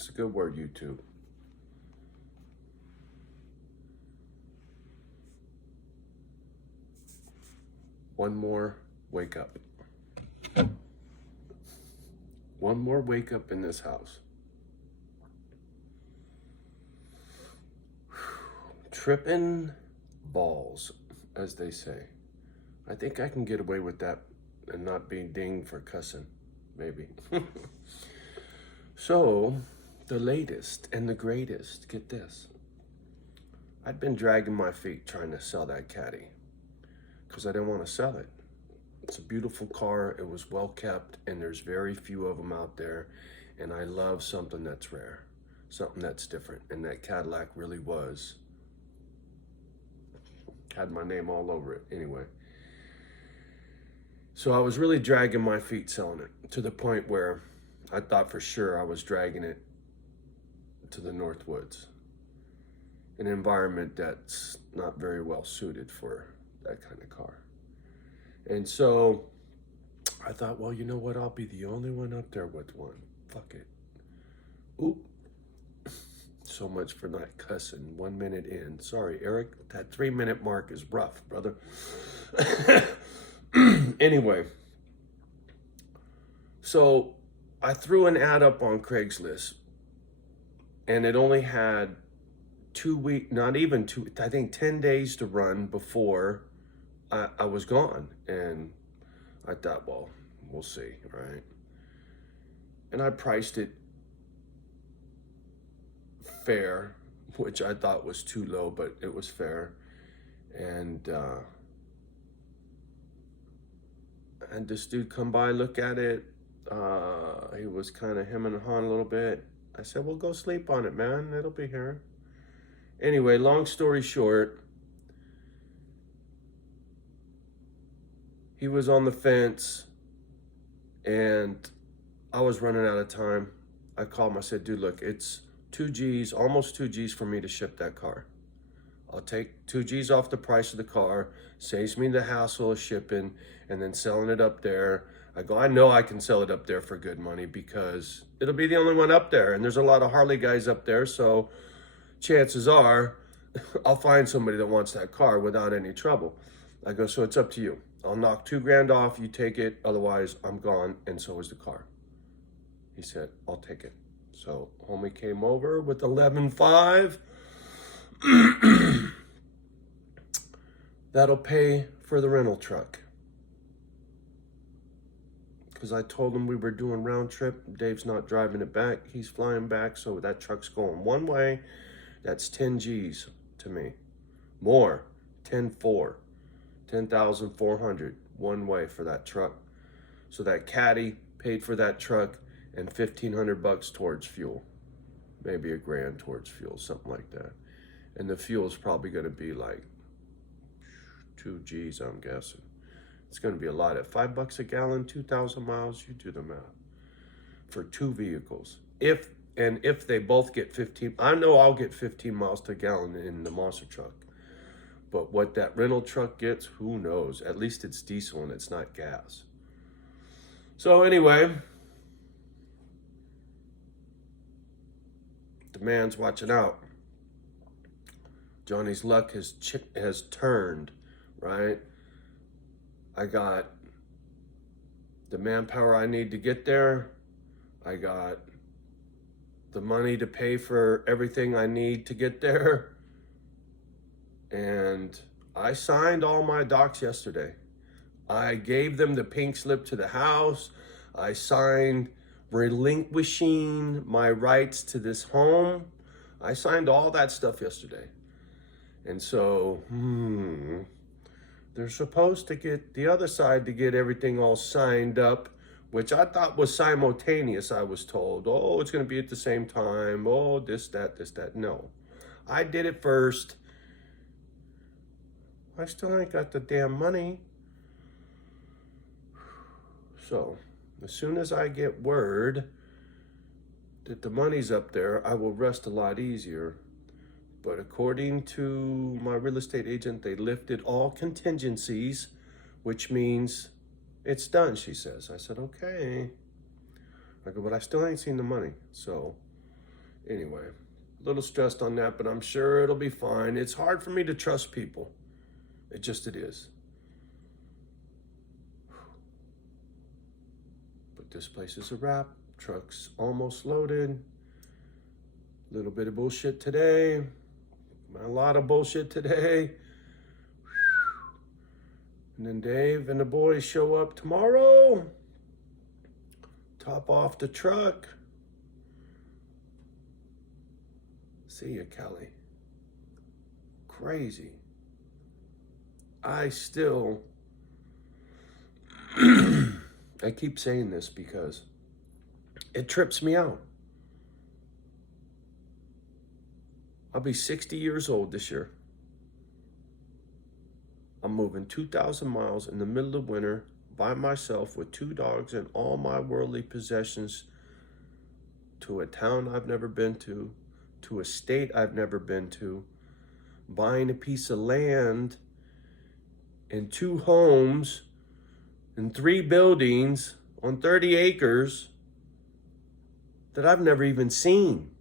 It's a good word, YouTube. One more wake up. One more wake up in this house. Tripping balls, as they say. I think I can get away with that and not being dinged for cussing, maybe. So, the latest and the greatest, get this. I'd been dragging my feet trying to sell that caddy because I didn't want to sell it. It's a beautiful car, it was well kept, and there's very few of them out there, and I love something that's rare, something that's different, and that Cadillac really was. Had my name all over it anyway. So I was really dragging my feet selling it to the point where I thought for sure I was dragging it to the North Woods, an environment that's not very well suited for that kind of car. And so I thought, well, you know what? I'll be the only one up there with one. Fuck it. Oop. So much for not cussing 1 minute in. Sorry, Eric, that 3-minute mark is rough, brother. Anyway, so I threw an ad up on Craigslist, and it only had 2 weeks, not even 2, I think 10 days to run before I was gone. And I thought, well, we'll see, right? And I priced it fair, which I thought was too low, but it was fair. And this dude come by, look at it. He was kind of hemming and hawing a little bit. I said, well, go sleep on it, man. It'll be here. Anyway, long story short, he was on the fence, and I was running out of time. I called him. I said, dude, look, it's 2 G's, almost 2 G's for me to ship that car. I'll take 2 G's off the price of the car, saves me the hassle of shipping and then selling it up there. I go, I know I can sell it up there for good money because it'll be the only one up there. And there's a lot of Harley guys up there. So chances are I'll find somebody that wants that car without any trouble. I go, so it's up to you. I'll knock $2,000 off. You take it. Otherwise, I'm gone. And so is the car. He said, I'll take it. So homie came over with 11.5. That'll pay for the rental truck. Because I told him we were doing round trip. Dave's not driving it back. He's flying back. So that truck's going one way. That's 10 G's to me. More. 10.4. 10,400 one way for that truck. So that caddy paid for that truck and $1,500 towards fuel. Maybe $1,000 towards fuel, something like that. And the fuel is probably going to be like 2 G's, I'm guessing. It's going to be a lot. At $5 a gallon, 2,000 miles, you do the math. For 2 vehicles. If they both get 15, I know I'll get 15 miles to a gallon in the monster truck. But what that rental truck gets, who knows? At least it's diesel and it's not gas. So anyway, the man's watching out. Johnny's luck has turned, right? I got the manpower I need to get there. I got the money to pay for everything I need to get there. And I signed all my docs yesterday. I gave them the pink slip to the house. I signed relinquishing my rights to this home. I signed all that stuff yesterday. And so, they're supposed to get the other side to get everything all signed up, which I thought was simultaneous, I was told. Oh, it's going to be at the same time. Oh, this, that. No. I did it first. I still ain't got the damn money. So, as soon as I get word that the money's up there, I will rest a lot easier. But according to my real estate agent, they lifted all contingencies, which means it's done, she says. I said, okay. I go, but I still ain't seen the money. So Anyway, a little stressed on that, but I'm sure it'll be fine. It's hard for me to trust people. It is. But this place is a wrap. Truck's almost loaded. A little bit of bullshit today. A lot of bullshit today. And then Dave and the boys show up tomorrow. Top off the truck. See ya, Kelly. Crazy. I still, I keep saying this because it trips me out. I'll be 60 years old this year. I'm moving 2,000 miles in the middle of winter by myself with 2 dogs and all my worldly possessions to a town I've never been to a state I've never been to, buying a piece of land and 2 homes and 3 buildings on 30 acres that I've never even seen,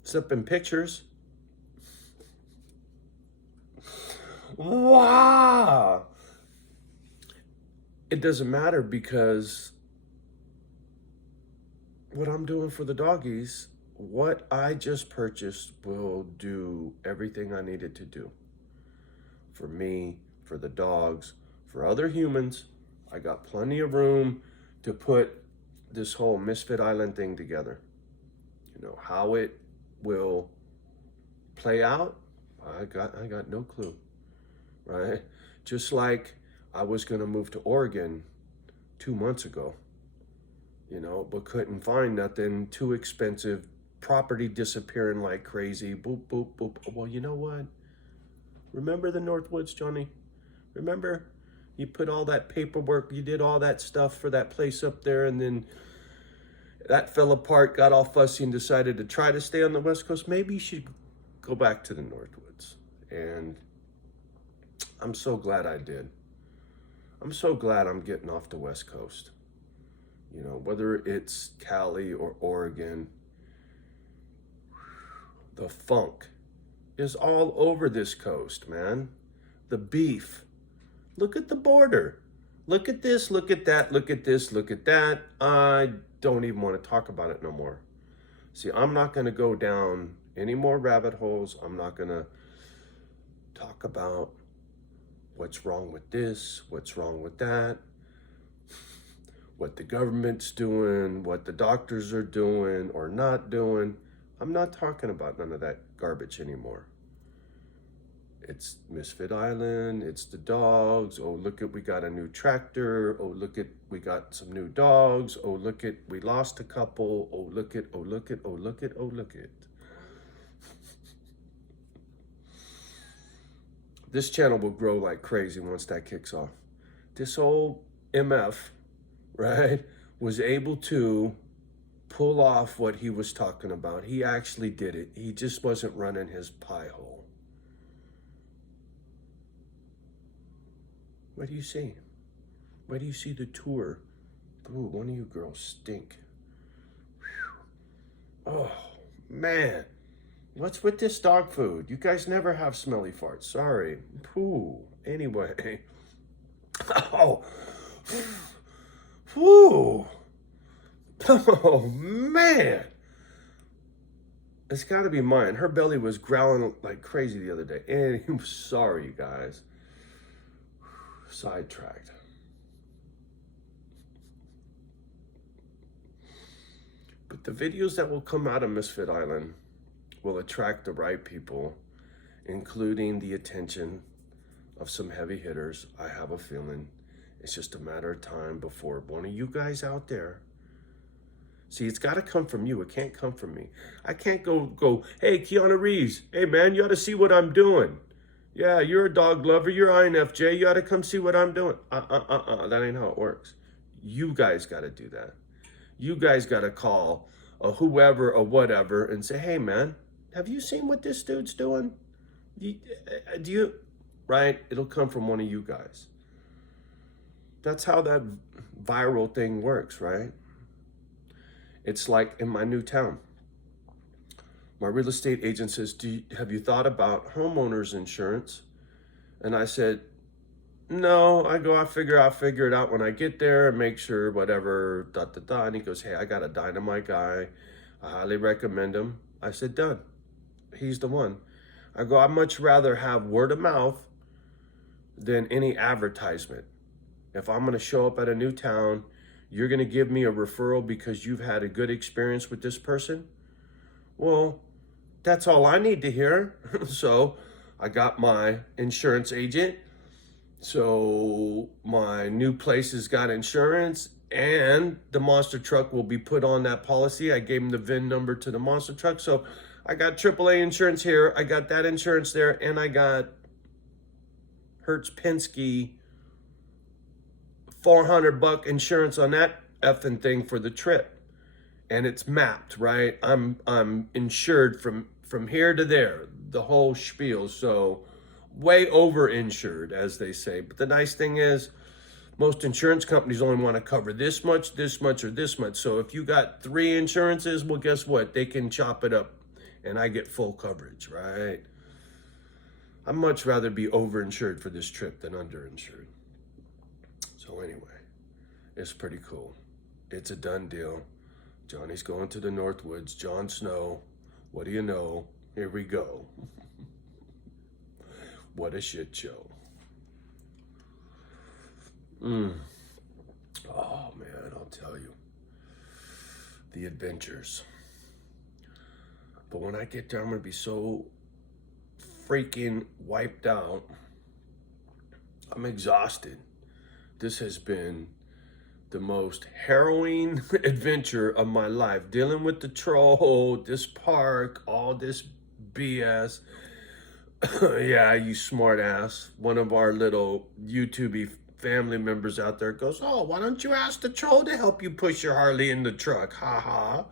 except in pictures. Wow! It doesn't matter because what I'm doing for the doggies, what I just purchased will do everything I needed to do. For me, for the dogs, for other humans. I got plenty of room to put this whole Misfit Island thing together. You know, how it will play out, I got no clue, right? Just like I was gonna move to Oregon 2 months ago, you know, but couldn't find nothing, too expensive, property disappearing like crazy, boop, boop, boop. Well, you know what? Remember the Northwoods, Johnny? Remember? You put all that paperwork, you did all that stuff for that place up there, and then that fell apart, got all fussy, and decided to try to stay on the West Coast. Maybe you should go back to the Northwoods. And I'm so glad I did. I'm so glad I'm getting off the West Coast. You know, whether it's Cali or Oregon, the funk is all over this coast, man. The beef. Look at the border. Look at this, look at that, look at this, look at that. I don't even want to talk about it no more. See, I'm not going to go down any more rabbit holes. I'm not going to talk about what's wrong with this, what's wrong with that, what the government's doing, what the doctors are doing or not doing. I'm not talking about none of that garbage anymore. It's Misfit Island, it's the dogs. Oh, look at, we got a new tractor. Oh, look at, we got some new dogs. Oh, look at, we lost a couple. Oh, look at, oh, look at, oh, look at, oh, look at. This channel will grow like crazy once that kicks off. This old MF, right, was able to pull off what he was talking about. He actually did it. He just wasn't running his pie hole. What do you see? Why do you see the tour? Ooh, one of you girls stink. Whew. Oh, man. What's with this dog food? You guys never have smelly farts. Sorry. Ooh. Anyway. Oh. Whew. Oh, man. It's got to be mine. Her belly was growling like crazy the other day. And I'm sorry, you guys. Sidetracked. But the videos that will come out of Misfit Island will attract the right people, including the attention of some heavy hitters. I have a feeling it's just a matter of time before one of you guys out there. See, it's got to come from you. It can't come from me. I can't go, hey, Keanu Reeves, hey, man, you ought to see what I'm doing. Yeah, you're a dog lover. You're INFJ. You ought to come see what I'm doing. That ain't how it works. You guys got to do that. You guys got to call a whoever or whatever and say, hey, man, have you seen what this dude's doing? Do you, right? It'll come from one of you guys. That's how that viral thing works, right? It's like in my new town. My real estate agent says, have you thought about homeowners insurance? And I said, no. I figure I'll figure it out when I get there and make sure whatever, da, da, da. And he goes, hey, I got a dynamite guy. I highly recommend him. I said, done. He's the one. I go, I'd much rather have word of mouth than any advertisement. If I'm going to show up at a new town, you're going to give me a referral because you've had a good experience with this person? Well, that's all I need to hear. So I got my insurance agent. So my new place has got insurance, and the monster truck will be put on that policy. I gave him the VIN number to the monster truck. So I got AAA insurance here. I got that insurance there. And I got Hertz Penske $400 insurance on that effing thing for the trip. And it's mapped, right? I'm insured from here to there, the whole spiel. So way over insured, as they say. But the nice thing is, most insurance companies only want to cover this much, or this much. So if you got 3 insurances, well, guess what? They can chop it up and I get full coverage, right? I'd much rather be overinsured for this trip than underinsured. So anyway, it's pretty cool. It's a done deal. Johnny's going to the Northwoods. Jon Snow, what do you know? Here we go. What a shit show. Oh man, I'll tell you. The adventures. But when I get there, I'm going to be so freaking wiped out. I'm exhausted. This has been the most harrowing adventure of my life. Dealing with the troll, this park, all this BS. Yeah, you smart ass. One of our little YouTube family members out there goes, oh, why don't you ask the troll to help you push your Harley in the truck? Ha ha.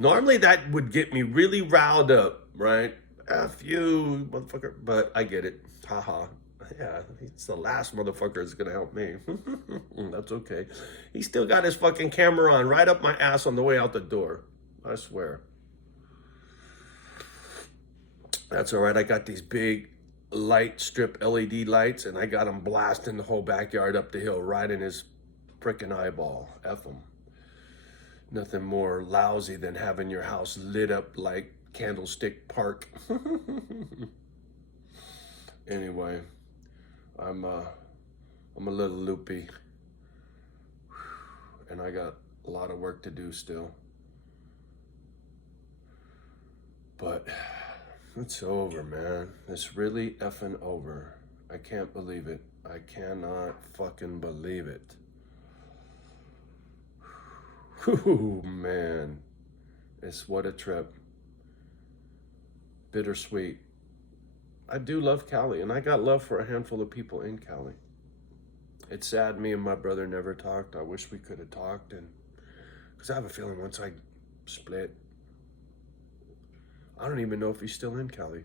Normally that would get me really riled up, right? F you, motherfucker. But I get it. Ha ha. Yeah, it's the last motherfucker that's gonna help me. That's okay. He still got his fucking camera on right up my ass on the way out the door. I swear. That's all right. I got these big light strip LED lights, and I got them blasting the whole backyard up the hill right in his frickin' eyeball. F him. Nothing more lousy than having your house lit up like Candlestick Park. Anyway, I'm a little loopy, and I got a lot of work to do still. But it's over, man. It's really effing over. I can't believe it. I cannot fucking believe it. Whew, man. It's what a trip. Bittersweet. I do love Cali, and I got love for a handful of people in Cali. It's sad me and my brother never talked. I wish we could have talked, and because I have a feeling once I split, I don't even know if he's still in Cali.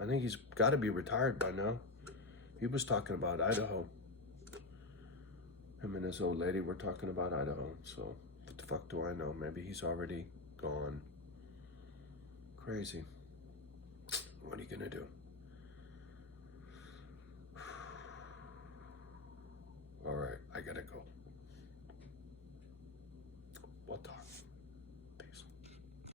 I think he's got to be retired by now. He was talking about Idaho. Him and his old lady were talking about Idaho. So what the fuck do I know? Maybe he's already gone. Crazy. What are you gonna do? All right, I gotta go. We'll talk.